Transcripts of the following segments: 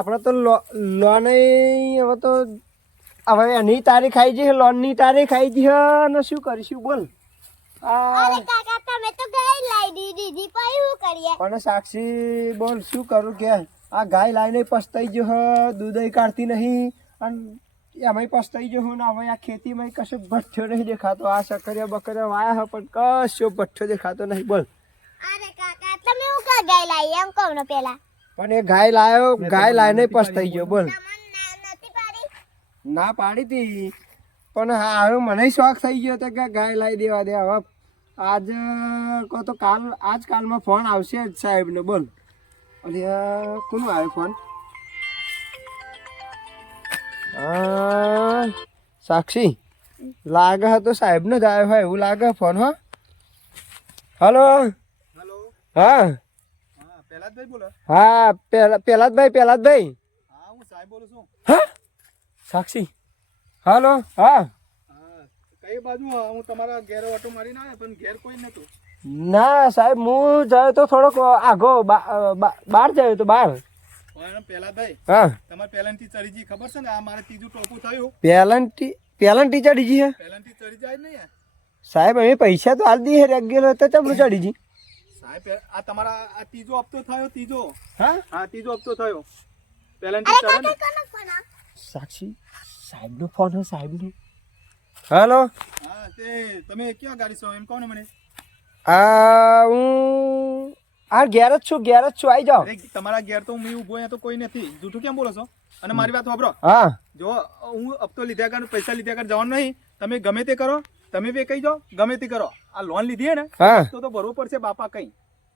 આપણે તો લોન હવે તો હવે એની તારીખ આવી છે લોનની તારીખ આવી છે અને શું કરીશું બોલ. પણ સાક્ષી બોલ શું કરું કે? આ ગાય લાવીને પસ્તાઈ જો હ દૂધઈ કાઢતી નહીં અને એમાંય પસ્તાઈ જો ને હવે આ ખેતીમાં કશો ભઠ્ઠો નહીં દેખાતો આ સકરિયા બકરિયા વાયા હ પણ કશો ભઠ્ઠો દેખાતો નહીં બોલ. અરે કાકા તમે હું કા ગાય લાવી એમ કહો ને પેલા. પણ એ ગાય લાયો ગાય લાઈને પસ્તાઈ ગયો બોલ. ના પાડી. હતી પણ હા મને શોખ થઈ ગયો હતો કે ગાય લાવી દેવા દે. હવે આજ કહો તો કાલ આજ કાલમાં ફોન આવશે જ સાહેબને બોલ. અને કોનું આવ્યો ફોન? સાક્ષી. લાગે હતો તો સાહેબનો જ આવ્યો હોય એવું લાગે ફોન હો? હલો? હેલો? હા? હા પહેલાદભાઈ બોલો? હા પેલા પેલાદભાઈ પેલાદભાઈ હા હું સાહેબ બોલું છું. હા? સાક્ષી. હલો હા. કઈ બાજુ હું તમારા ઘેર ઓટો મારીને આવ્યો પણ ઘેર કોઈ નતું ના સાહેબ હું જાય તો થોડોક આગો બહાર જાય તો બહાર. પણ પહેલાદભાઈ હા. તમારે પહેલાંથી ચડી જી ખબર છે ને આ મારે ત્રીજું ટોપું થયું? પેલન્ટી પેલન્ટી ચડી જી હે? પહેલાંથી ચડી જાય નહીં સાહેબ અમે પૈસા તો હાલ દઈએ રેગ્યુલર તો ચડી જી આ તમારા આ ત્રીજો હપ્તો થયો ત્રીજો. હા? હા ત્રીજો હપ્તો થયો. પહેલાંથી સાક્ષી સાહેબનો ફોન હે સાહેબનો. હેલો હા તે તમે ક્યાં ગાડી છો? એમ કહો ને મને. આ હું આ ઘેર જ છું ઘેર જ છું. આવી જાઓ. તમારા ઘેર તો હું ઊભો અહીંયા તો કોઈ નથી. જૂઠું કેમ બોલો છો? અને મારી વાત વાપરો. હા. જો હું હપ્તો લીધા કર પૈસા લીધા કર જવાનું નહીં. તમે ગમે તે કરો તમે બે કહી જાઓ ગમે તે કરો. આ લોન લીધી હે ને હા. તો તો ભરવો પડશે બાપા કઈ.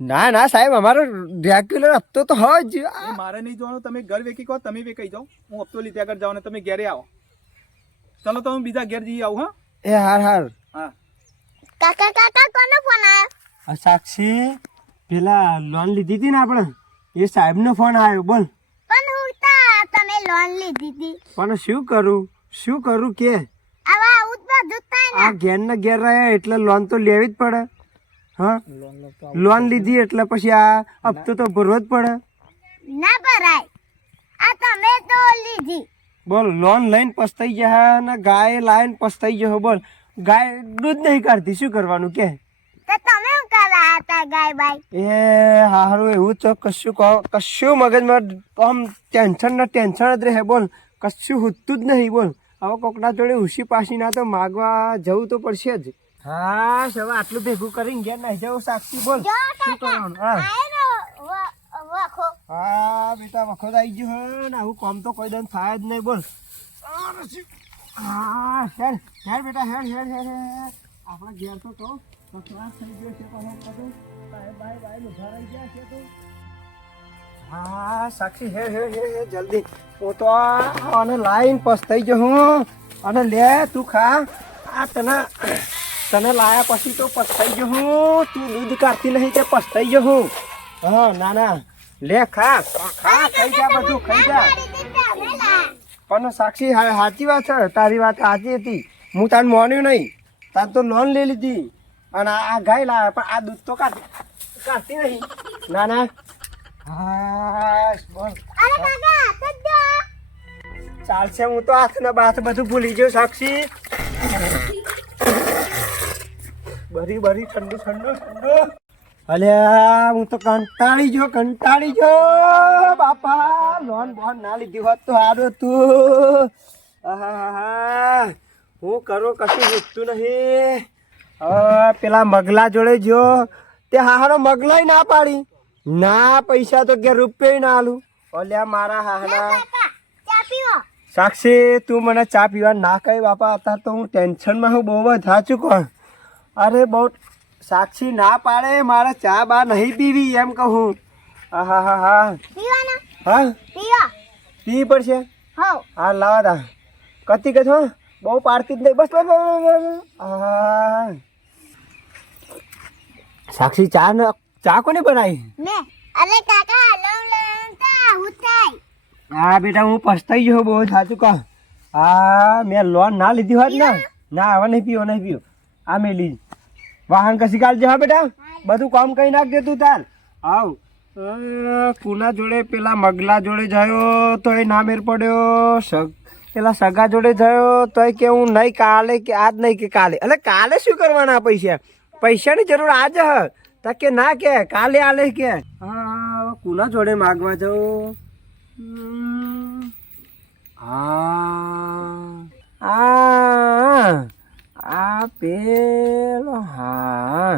ના ના સાહેબ અમારો રેગ્યુલર હપ્તો તો હોય જ. મારે નહીં જોવાનું તમે ઘર વેકી કહો તમે બે કહી જાઓ. હું હપ્તો લીધા આગળ જાઓ ને તમે ઘેરે આવો. ચલો તો હું બીજા ઘેર જઈ આવું હા. એ હાર હાર. હા. કાકા કાકા કોનો ફોન આવ્યો? આ સાક્ષી પેલા લોન લીધી હતી ને આપણે? એ સાહેબનો ફોન આવ્યો બોલ. પણ હું તા તમે લોન લીધી હતી. પણ શું કરું? શું કરું કે? આ ઘેર ને ઘેર રહ્યા એટલે લોન તો લેવી જ પડે. હા? લોન લીધી એટલે પછી આ હપ્તો તો ભરવો જ પડે. ના ભરાય. આ તમે તો લીધી. બોલ લોન લઈને પસ્તાઈ ગયા ને ગાય લાઈને પસ્તાઈ ગયો બોલ. ગાય દૂધ નહીં કાઢતી શું કરવાનું કે? તમે કરવા હતા ગાય ભાઈ એ હારું એવું તો કશું કહો કશું મગજમાં આમ ટેન્શન ને ટેન્શન જ રહે બોલ. કશું હોતું જ નહીં બોલ. હવે કોકના જોડે ઉસી પાસી ના તો માગવા જવું તો પડશે જ. હા હવે આટલું ભેગું કરીને ગયા ના જવું સાક્ષી બોલ. શું કરવાનું? હા. હા બેટા વખત આવી ગયો હે ને આવું કામ તો કોઈ દન થાય જ નહીં બોલ. હા હેર હેર બેટા હેર હેર હેર આપણા ઘેર તો કહો થઈ ગયો છે બાય બાય બાય ઊભા રહી ગયા છે તો. હા સાક્ષી હે હે હે જલ્દી. હું તો આ અને લાઈન પસ થઈ હું. અને લે તું ખા. આ તને તને લાયા પછી તો પસ્તાઈ જઉં હું. તું દૂધ કાઢતી નહીં તે પસ્તાઈ જઉં હું. હા ના ના. લે ખા. ખા ખાઈ જા બધું ખાઈ જા. પણ સાક્ષી હા- સાચી વાત છે. તારી વાત સાચી હતી. હું તાર માન્યું નહીં. તાર તો લોન લઈ લીધી. અને આ ગાય લાવ્યા પણ આ દૂધ તો કાઢ કાઢતી નહીં. ના ના. ચાલશે હું તો હાથને બાથ બધું ભૂલી ગયો સાક્ષી. બરી બરી ઠંડુ ઠંડુ ઠંડુ. અલ્યા હું તો કંટાળી ગયો કંટાળી ગયો બાપા. લોન બોન ના લીધી હોત તો સારું તું હા હું કરું કશું મૂકતું નહીં. પેલા મગલા જોડે જો તે હારો મગલાય ના પાડી. ના પૈસા તો કે રૂપિયા ના આલું. ઓલ્યા મારા હાહના સાક્ષી તું મને ચા પીવા ના કહી બાપા અત્યારે તો હું ટેન્શનમાં હું બહુ જ થાચું કોણ અરે બહુ સાક્ષી ના પાડે મારે ચા બા નહીં પીવી એમ કહું. હા હા હા. પીવાના? હા? પીવી. પી પડશે? હો હા લાવા તા કતી કે છો? બહુ પાડતી જ નહીં. બસ બસ, બસ, બસ, બસ. હા સાક્ષી ચા ન ચા કોને બનાવી? મે. અરે કાકા લોન તો થાય. હા બેટા હું પસ્તાઈ ગયો બહુ સાચું કહું. હા મેં લોન ના લીધી હોત ને. ના હવે નહીં પીવો નહીં પીવો. આ મેં લીધી. વાહન કસી કાઢજો હા બેટા? બધું કામ કરી નાખજે તું તાર. આવ. કુના જોડે પેલા મગલા જોડે જયો તોય ના મેર પડ્યો. સગ પેલા સગા જોડે જયો તોય કે હું નહીં કાલે કે આજ નહીં કે કાલે. એટલે કાલે શું કરવાના પૈસા? પૈસાની જરૂર આજ હ. તા કે ના કે, કાલે આલે કે. હા કુના જોડે માગવા જાઉં. આ આ પેલો, હા.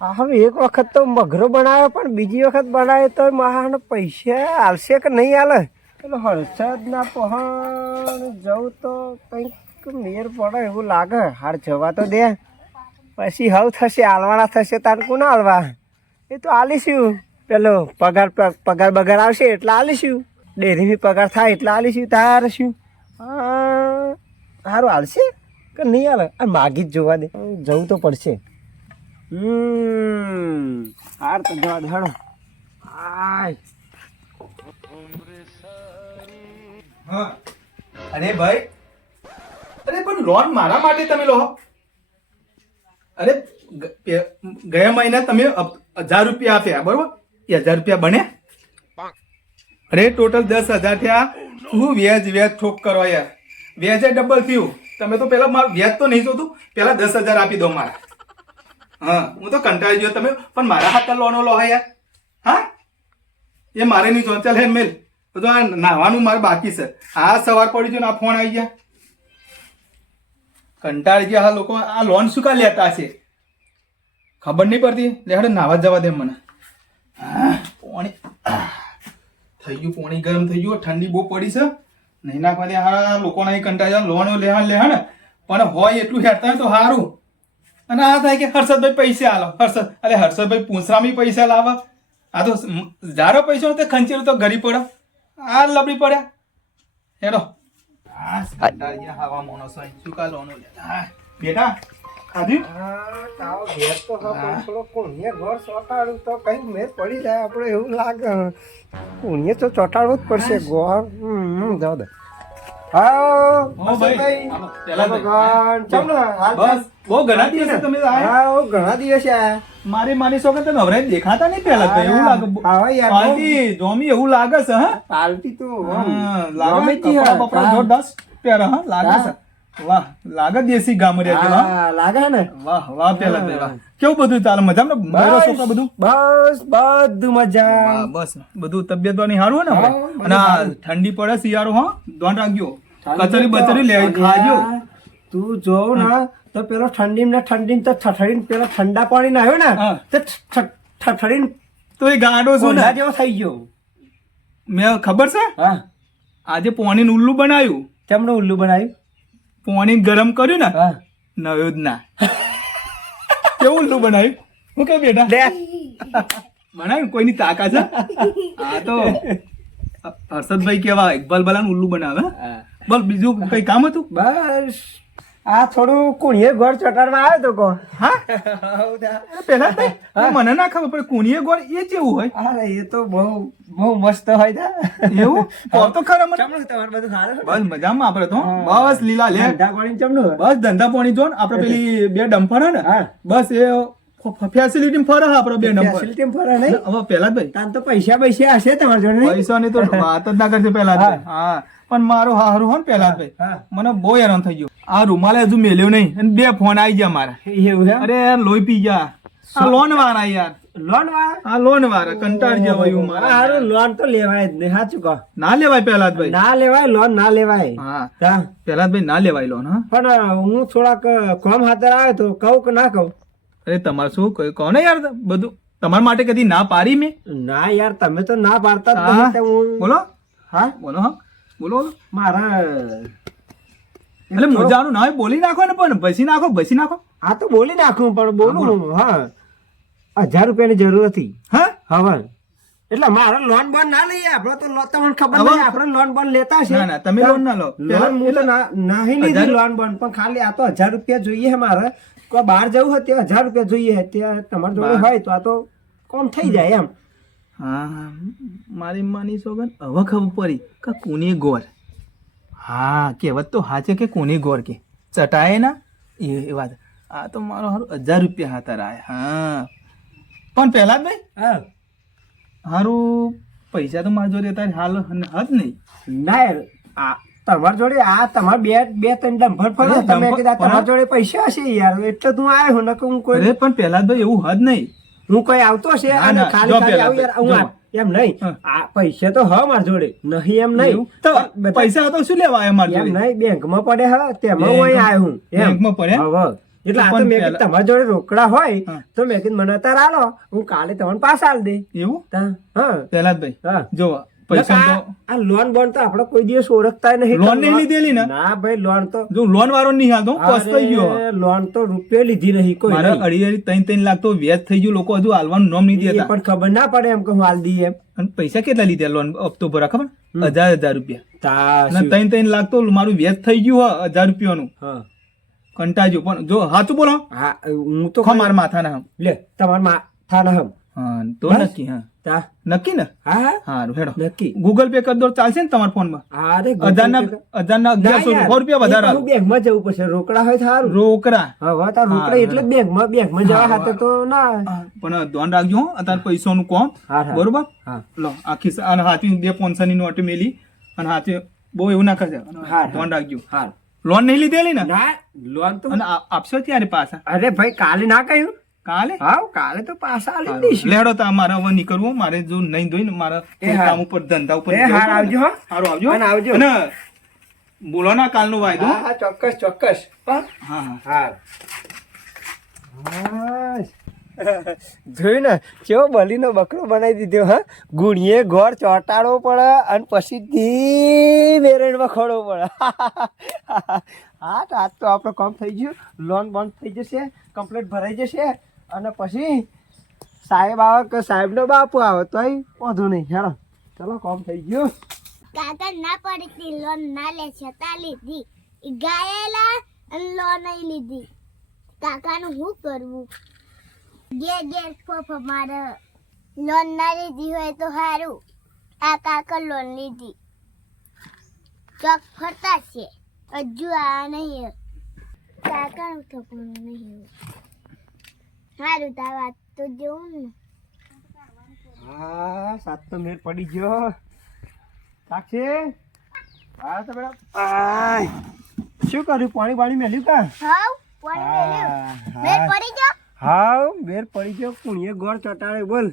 હા, હવે એક વખત તો મઘરો બનાવ્યો, પણ બીજી વખત બનાવ્યો તો મહાન પૈસા આલશે કે નહીં આલે? પેલો હર્ષદ ના પહોંચ જવું તો કંઈક મેર પડે એવું લાગે. હાર જવા તો દે. પછી હવ થશે હાલવાના થશે, તાર કોને હાલવા એ તો હાલીશું પેલો પગાર પગાર બગાર આવશે એટલે આલીશું. ડેરીની પગાર થાય એટલે હાલીશું તાર શું? સારું હાલશે કે નહીં હાલે આ માગી જ જોવા દે. જવું તો પડશે. હાર તો જવા અરે ભાઈ, અરે પણ લોન મારા માટે તમે લો અરે ગયા મહિને તમે હજાર રૂપિયા આપ્યા બરોબર? એ હજાર રૂપિયા બને? અરે ટોટલ દસ હજાર થયા. હું વ્યાજ વ્યાજ ઠોક કરો યાર. વ્યાજે ડબલ થયું. તમે તો પેલા મારું વ્યાજ તો નહીં જોતું. પેલા દસ હજાર આપી દો મારા. હા હું તો કંટાળી ગયો તમે પણ મારા હાથ લોનો લો યાર. હા? એ મારે નહીં જો ચાલ હે મેલ. બધું આ નાવાનું મારે બાકી છે. આ સવાર પડી ગયો ને આ ફોન આવી ગયા. કંટાળી ગયા હા લોકો. આ લોન શું કા લેતા છે? ખબર નહીં પડતી. લેહાડે નાવા જવા દે મને. પોણી થઈ ગયું, પોણી ગરમ થઈ ગયું. ઠંડી બહુ પડી છે. નહીં નાખવા દે. હા, લોકોને અહીં કંટાળી જાય. લોન લે લેહાડ પણ હોય એટલું હેરતા તો સારું. અને આ થાય કે હર્ષદભાઈ પૈસા આલો. હર્ષદ અરે હર્ષદભાઈ પૂંછરામી પૈસા લાવે. આ તો જારો પૈસો તે ખંચેલો તો ગરી પડે. આ લબડી પડ્યા. હેડો. બેટા ખાધું હા, ઘેર તો હા, થોડો કુણીએ ઘર ચોંટાડું તો કંઈક મેં પડી જાય આપણે એવું લાગે કોણીએ તો ચોંટાડવું જ પડશે ઘર હમ જાવ દે હા ભાઈ. ભગવાન ચમ ને, બસ બહુ ઘણા દિવસે તમે હા ઓ ઘણા દિવસે આયા. મારી માની કે તમે નવરાઈ દેખાતા નહીં પહેલા તો એવું લાગે. હા, યાર, બહુ- જોમી એવું લાગે છે હા? પાલટી તો લાગે. ગમેતી કપડાં હોય. જો દસ પહેરે હા લાગે છે. વાહ લાગે દેશી ગામડિયા જેવા હા. હા, લાગે ને. વાહ વાહ પેલા કેવું બધું ચાલે? મજામાં ને? મારા છોકરા બધું? બસ બધું મજા. બસ. બધું તબિયત પાણી સારું ને? હવે? અને ઠંડી પડે શિયાળો હા? ધોન રાખજો. કચરી બચરી લેવી ખાજો. તું જોવ ને તો પેલો ઠંડી ને ઠંડી તો ઠઠડીને પેલો ઠંડા પાણી ના આવ્યો ને તો ઠઠડીને તો એ ગાંડો છો ને? જેવો થઈ ગયો. મેં ખબર છે? હા. આજે પોણીનું ઉલ્લું બનાવ્યું. કેમનું ઉલ્લુ બનાવ્યું? પોણી ગરમ કર્યું ને? નવ્યો જ ના. કેવું ઉલ્લુ બનાવ્યું? હું કે બેટા? બનાવ્યું? કોઈની તાકાત છે? આ તો હર્ષદભાઈ કેવા ઇકબાલ બલાનું ઉલ્લું બનાવે બસ બીજું કઈ કામ હતું? બસ. આ થોડું કુણીએ ઘર ચટાડવા આવ્યો તો કો હા? પેલા મને ના ખબર પડે કુણીએ ગોળ એ જેવું હોય. અરે એ તો બહુ બહુ મસ્ત હોય તા. એવું? કહો તો ખરા મને. તમારે બધું સારું બસ મજામાં આપણે તો બસ લીલા લે. ધંધા પાણી ચમનું બસ ધંધા પાણી જો ને આપણે પેલી બે ડમ્પર હે ને બસ એ ફેસિલિટી ફરે હા આપણે બે નંબર ફેસિલિટી ફરે નહીં? હવે પેલા ભાઈ. તાન તો પૈસા પૈસા હશે તમારા જોડે પૈસા પૈસાની તો વાત જ ના કરશે પેલા હા. પણ મારું હારું હો ને પેલા હા. ભાઈ. મને બહુ હેરાન થઈ ગયું. આ રૂમાલે હજુ મેલ્યો નહીં અને બે ફોન આવી ગયા મારા. એવું છે? અરે લોહી પી ગયા. આ લોન વાળા યાર. લોન વાળા? આ લોન વાળા કંટાળ જવા એવું મારા. હારું લોન તો લેવાય જ નહીં. સાચું કહો. ના લેવાય પહેલા જ ભાઈ ના લેવાય લોન ના લેવાય. હા. હા. જ. ભાઈ ના લેવાય લોન હા? પણ હું થોડાક કોમ હાથર આવે તો કહું કે ના કહું? અરે તમારે શું કહ્યું? કહો ને યાર બધું. તમારા માટે કદી ના પાડી મેં? ના યાર તમે તો ના પાડતા બોલો. હા? બોલો હા. બોલો. મારા એટલે મોજાનું ના બોલી નાખો ને પણ ભસી નાખો ભસી નાખો. આ તો બોલી નાખું પણ બોલું હા હજાર રૂપિયાની જરૂર હતી. હા? હવે. એટલે મારે લોન બોન ના લઈએ આપણે તો તમને ખબર નહીં આપણે લોન બોન લેતા છે. ના, તમે લોન ના લો. લોન હું તો ના નહીં લીધી લોન બોન પણ ખાલી આ તો હજાર રૂપિયા જોઈએ મારે. કોઈ બહાર જવું હોય ત્યાં હજાર રૂપિયા જોઈએ ત્યાં તમારી જોડે હોય તો આ તો કોમ થઈ જાય એમ. હા હા. મારી માની સોગન હવે ખબર પડી કે કોની ગોર. હા કહેવત તો હા છે કે કોની ગોર કે? ચટાય ના? એ વાત. આ તો મારો હારું હજાર રૂપિયા હતા રાય. હા. પણ પહેલા ભાઈ હા. હારું પૈસા તો મારા જોડે અત્યારે હાલ હત નહીં. ના યાર, આ તમારી જોડે આ તમારે બે બે ત્રણ ડંભર ફરો. તમે કીધા તમારી જોડે પૈસા હશે યાર. એટલે તું આવ્યો નકર હું કોઈ પણ પહેલા તો એવું હદ નહીં. હું કોઈ આવતો છે અને ખાલી ખાલી આવું યાર હું એમ નહીં. આ પૈસા તો હ માર જોડે. નહીં એમ નહીં. તો પૈસા તો શું લેવા એમ નહીં બેંકમાં પડે હા તેમાં હું અહીં આવ્યો હું બેંકમાં પડે હવે. એટલે આ તો મેં કીધું તમારા જોડે રોકડા હોય તો મેં કીધું મને અત્યારે આલો હું કાલે તમને પાસ આલ દે એવું? હા પેલા હા. ભાઈ હા. તો આ- આ લોન બોન તો આપણે કોઈ દિવસ ઓળખતા નહીં લોન નહીં લીધેલી ને? ના ભાઈ લોન તો જો લોન વાળો નહીં હાલતો હું પસ્તાઈ ગયો. લોન તો રૂપિયો લીધી નહીં કોઈ મારે ત્રણ ત્રણ લાખ તો વ્યાજ થઈ ગયું લોકો હજુ હાલવાનું નામ નહીં દેતા. પણ ખબર ના પડે એમ કે હું હાલ દઈએ અને પૈસા કેટલા લીધા લોન હપ્તો ભરા ખબર? હજાર હજાર રૂપિયા. અને ત્રણ ત્રણ લાખ તો મારું વ્યાજ થઈ ગયું હજાર રૂપિયાનું. હા. કંટાળ્યો પણ. જો સાચું બોલો. હા હું તો ખો મારા માથાના હમ. લે તમારા માથાના હમ. હા તો? નક્કી હા. તા. નક્કી ને? હા. હા હેડો. નક્કી. ગૂગલ પે કરી દો ચાલશે ને તમારા ફોનમાં? અરે હજારના હજારના ના અગિયારસો સો રૂપિયા વધારે બેંકમાં જવું પડશે. રોકડા હોય સારું રોકડા. હવે તાર રોકડા એટલે બેંકમાં બેંકમાં જવા હાથે તો ના. પણ ધ્યાન રાખજો અત્યારે અત્યારે પૈસાનું કોમ. બરોબર? લો આખી અને હાથી બે પોનસાની નોટ મેલી અને હાથે બહુ એવું ના કરશે. ધ્યાન રાખજો. હા. લોન નહીં લીધેલી ને? ના લોન તો આપશો ત્યારે પાછા? અરે ભાઈ કાલે ના કહ્યું? કાલે? હા કાલે તો પાછા આલી હારું. દઈશું. લેડો તો મારે હવે નીકળવું મારે જો નહીં ધોઈને મારે કામ ઉપર ધંધા ઉપર એ હાર આવજો હા. સારું આવજો. અને આવજો. અને બોલો ના કાલનો વાયદો. હા ચોક્કસ ચોક્કસ. હા. હા જોયું ને કેવો બલીનો બકરો બનાવી દીધો હા. ગુણીએ ઘોર ચોટાડવો પડે અને પછી ધીમે રેડમાં ખોડવો પડે. હા તો આજ તો આપણો કામ થઈ ગયું. લોન બંધ થઈ જશે કમ્પ્લીટ ભરાઈ જશે. અને પછી સાહેબ આવે કે સાહેબનો બાપુ આવે, તોય વાંધો નહીં. હેડો. ચલો, કોમ થઈ ગયું. કાકા ના પડી લોન ના લે છતાં લીધી. ગાયેલા લોન લોન લીધી. કાકાનું શું કરવું? ઘેર ઘેર ફોફ મારે લોન ના લીધી હોય તો સારું આ કાકા લોન લીધી. ચોક ફરતા છે. હજુ આ નહીં કાકાનું થકવાનું નહીં સારું તાર વાત તો જોઉં ને. હા સાત તો મેર પડી ગયો. સાક્ષી હા તો બેટા. આય. શું કર્યું? પાણી પાણી મેલ્યું કા? હાવ પાણી મેલ્યું. હા, પડી ગયો? હાવ બેર પડી ગયો. કુણીએ ગોળ ચટાડે બોલ.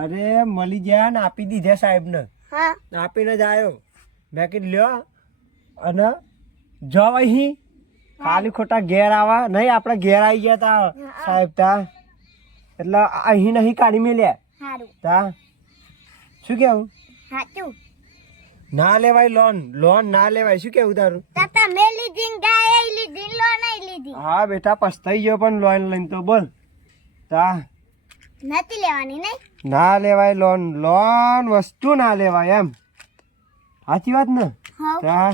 અરે મળી ગયા ને આપી દીધા સાહેબને. હા. આપીને જ આવ્યો મેં કીધું લ્યો અને જાવ અહીં. ખાલી ખોટા ઘેર આવા. નહીં આપણે ઘેર આવી ગયા તા સાહેબ તા. એટલે અહીં નહીં કાઢી મેલ્યા. તા. શું કેવું? ના લેવાય લોન લોન ના લેવાય. શું કેવું તારું? તમે લીધી ગાય લીધી લોન લીધી હા બેટા પસ્તાઈ ગયો પણ લોન લઈને તો બોલ. તા. નથી લેવાની નહીં? ના લેવાય લોન લોન વસ્તુ ના લેવાય એમ. સાચી વાત ને? હા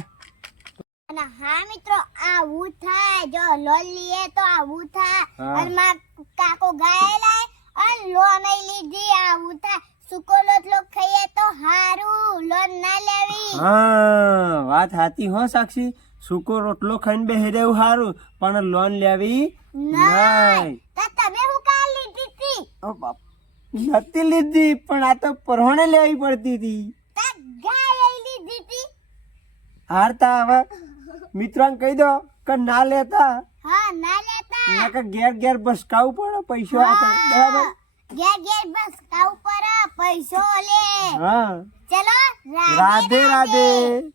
અને હા મિત્રો આવું થાય. જો લોન લઈએ તો આવું થાય. અને માં કાકો ગાયેલા અને લોન લીધી આવું થાય. સુકો લોટલો ખાઈએ તો હારું. લોન ના લેવી. હા વાત સાચી હો સાક્ષી. સુકો રોટલો ખાઈને બેહી રહેવું સારું પણ લોન લેવી નહીં. તો તમે હું કા લીધી હતી ઓ બાપ નથી લીધી પણ આ તો પરહોણે લેવી પડતી હતી હારતા હવે મિત્રોને કહી દો કે ના લેતા. હા ના લેતા. નકર ઘેર ઘેર બસકાવું પડે પૈસો હાથે બરાબર? ઘેર ઘેર બસ કાઉ પર પૈસો લે. હા. ચલો રાધે. રાધે.